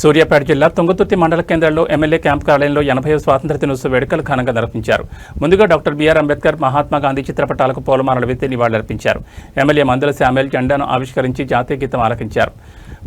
సూర్యాపేట జిల్లా తుంగతుర్తి మండల కేంద్రంలో ఎమ్మెల్యే క్యాంప్ కార్యాలయంలో 80వ స్వాతంత్ర్య దినోత్సవ వేడుకలు ఘనంగా నిర్వహించారు. ముందుగా డాక్టర్ బిఆర్ అంబేద్కర్, మహాత్మా గాంధీ చిత్రపటాలకు పూలమాలలు వేసి నివాళులర్పించారు. ఎమ్మెల్యే మందుల శామ్యూల్ జెండాను ఆవిష్కరించి జాతీయ గీతం ఆలపించారు.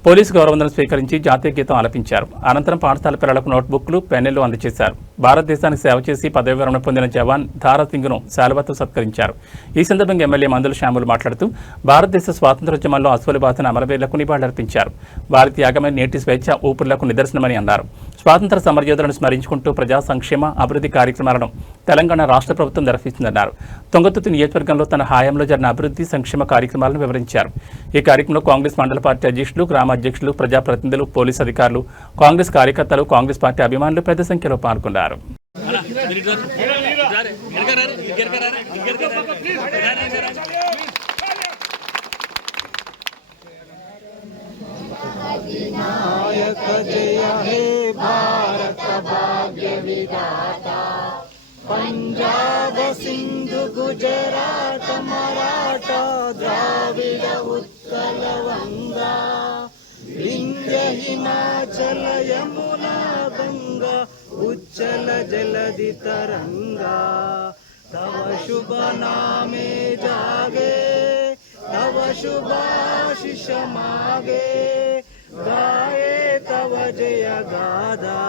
పోలీసు గౌరవందనం స్వీకరించి జాతీయ గీతం ఆలపించారు. అనంతరం పాఠశాల పిల్లలకు నోట్బుక్లు, పెన్నులు అందజేశారు. భారతదేశానికి సేవ చేసి పదవి విరమణ పొందిన జవాన్ ధారా సింగ్ను శాలువాతో సత్కరించారు. ఈ సందర్భంగా ఎమ్మెల్యే మందుల శామ్యూల్ మాట్లాడుతూ భారతదేశ స్వాతంత్ర్యోద్యమంలో అశ్వలు బాసిన అమరవీరులకు నివాళులర్పించారు. వారి త్యాగమే నేటి స్వేచ్ఛ ఊపిరులకు నిదర్శనమని అన్నారు. స్వాతంత్ర సమరయోధులను స్మరించుకుంటూ ప్రజా సంక్షేమ అభివృద్ధి కార్యక్రమాలను తెలంగాణ రాష్ట్ర ప్రభుత్వం నిర్వహిస్తుందన్నారు. తుంగతుర్తి నియోజకవర్గంలో తన హయాంలో జరిగిన అభివృద్ధి సంక్షేమ కార్యక్రమాలను వివరించారు. ఈ కార్యక్రమంలో కాంగ్రెస్ మండల పార్టీ అధ్యక్షులు, గ్రామ అధ్యక్షులు, ప్రజాప్రతినిధులు, పోలీసు అధికారులు, కాంగ్రెస్ కార్యకర్తలు, కాంగ్రెస్ పార్టీ అభిమానులు పెద్ద సంఖ్యలో పాల్గొన్నారు. अधिनायक जय हे भारत भाग्य विधाता पंजाब सिंधु गुजरात मराठा द्राविड उत्कल गंगा विंध्य हिमाचल यमुना गंगा उच्चल जलधि तरंगा तव शुभ नामे जागे तव शुभाशिष मागे गाये तव जय गाथा।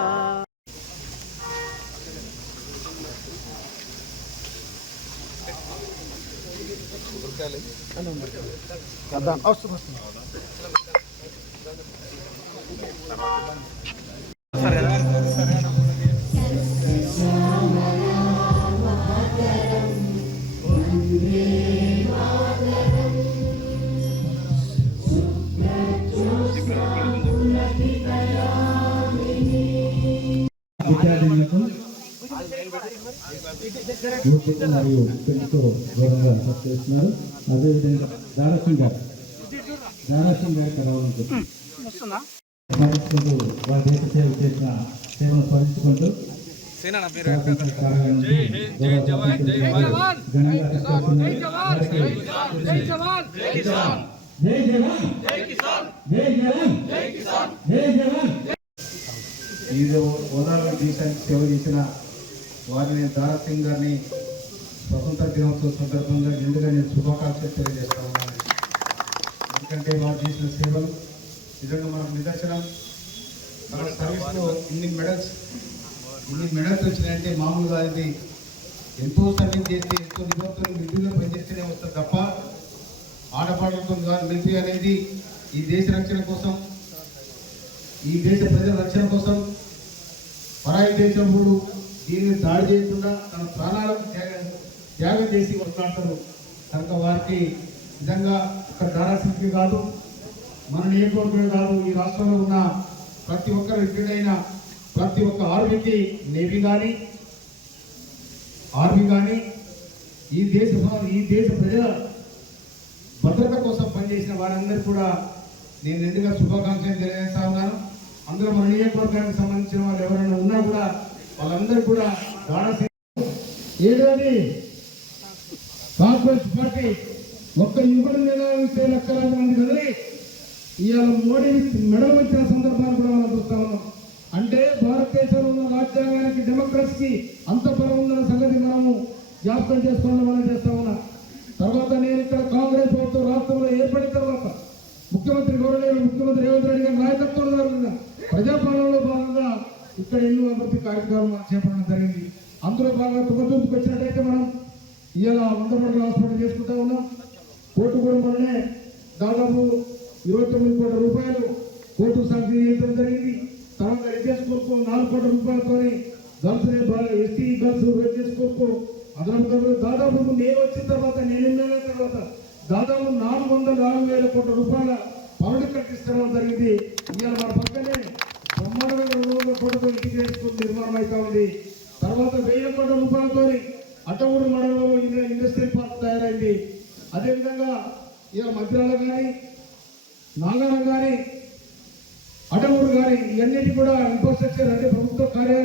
విద్యార్థులకు మరియు పెళ్లితో గౌరవంగా సత్కరిస్తున్నారు. అదేవిధంగా దారాసింగ్ గారు రావాలనుకుంటున్నారు. వారి దేశ సేవ చేసిన సేవను స్మరించుకుంటూ ఈ ఓదార్ల దేశానికి సేవ చేసిన వారిని దారా సింగ్ గారిని స్వతంత్ర దినోత్సవ సందర్భంగా నిండుగా నేను శుభాకాంక్షలు తెలియజేస్తా ఉన్నాను. ఎందుకంటే వారు చేసిన సేవలు నిజంగా మనకు నిదర్శనం. మన సర్వీస్లో ఇన్ని మెడల్స్ వచ్చినాయంటే మామూలుగా ఇది ఎంతో సర్వీస్ చేసి ఎంతో నిబద్ధతలు విధుల్లో పనిచేస్తూనే వస్తుంది తప్ప ఆడపాటలతో నిలిపి అనేది ఈ దేశ రక్షణ కోసం, ఈ దేశ ప్రజల రక్షణ కోసం పరాయి దేశంలో దీన్ని దాడి చేయకుండా తన ప్రాణాలకు త్యాగం చేసి వస్తున్నాడు. కనుక వారికి నిజంగా ఒక దారాశిల్పి కాదు, మన నియోజకవర్గం కాదు, ఈ రాష్ట్రంలో ఉన్న ప్రతి ఒక్కరు రిటైర్డ్ అయిన ప్రతి ఒక్క నేవీ కానీ ఆర్మీ కానీ ఈ దేశ ప్రజల భద్రత కోసం పనిచేసిన వారందరూ కూడా నేను ఎందుకు శుభాకాంక్షలు తెలియజేస్తా ఉన్నాను. అందులో మన నియోజకవర్గానికి సంబంధించిన వాళ్ళు ఎవరైనా ఉన్నా కూడా వాళ్ళందరూ కూడా ఏదోది కాంగ్రెస్ పార్టీ ఒక్క యువకుడి మీద ఇస్తే లక్షలాది మంది కదిలి ఇవాళ మోడీ మెడలు వచ్చిన సందర్భాన్ని కూడా మనం చూస్తా ఉన్నాం. అంటే భారతదేశంలో ఉన్న రాజ్యాంగానికి, డెమోక్రసీకి అంత బలం ఉందన్న సంగతి మనము జ్ఞాపకం చేసుకోవడం మనం చేస్తా ఉన్నాం. తర్వాత నేను ఇక్కడ కాంగ్రెస్ ప్రభుత్వం రాష్ట్రంలో ఏర్పడిన తర్వాత ముఖ్యమంత్రి రేవంత్ రెడ్డి గారి నాయకత్వంలో ప్రజాపాలనలో భాగంగా ఇక్కడ ఎన్నో అభివృద్ధి కార్యక్రమాలు మనం చేపట్టడం జరిగింది. అందులో భాగంగా తుంగతుర్తికి వచ్చినట్టయితే మనం ఇవాళ 100 పడకల హాస్పిటల్ చేసుకుంటా ఉన్నాం. కోటుగూడెంలోనే దాదాపు 29 కోట్ల రూపాయలు కోర్టు శాంక్షన్ చేయడం జరిగింది. తర్వాత రెడ్జెస్ కోర్టు 4 కోట్ల రూపాయలతో ఎస్టీ గర్ల్స్ రెడ్జెస్ కోర్టు అదనపు దాదాపు నేను వచ్చిన తర్వాత, నేను ఎమ్మెల్యే తర్వాత దాదాపు 404,000 కోట్ల రూపాయల పనులు కట్టించడం జరిగింది. ఇవాళ మన పక్కనే బ్రహ్మాండమైన 200 కోట్లతో ఇంటిగ్రేట్ స్కూల్ నిర్మాణం అవుతా ఉంది. తర్వాత 1000 కోట్ల రూపాయలతో అట్టమూరు మండలంలో ఇండస్ట్రియల్ పార్క్ తయారైంది. అదేవిధంగా ఇవాళ మధ్యరాల కానీ, నాగారం కానీ, అటమూరు కానీ ఇవన్నిటి కూడా ఇన్ఫ్రాస్ట్రక్చర్ అంటే ప్రభుత్వ కార్యాలయం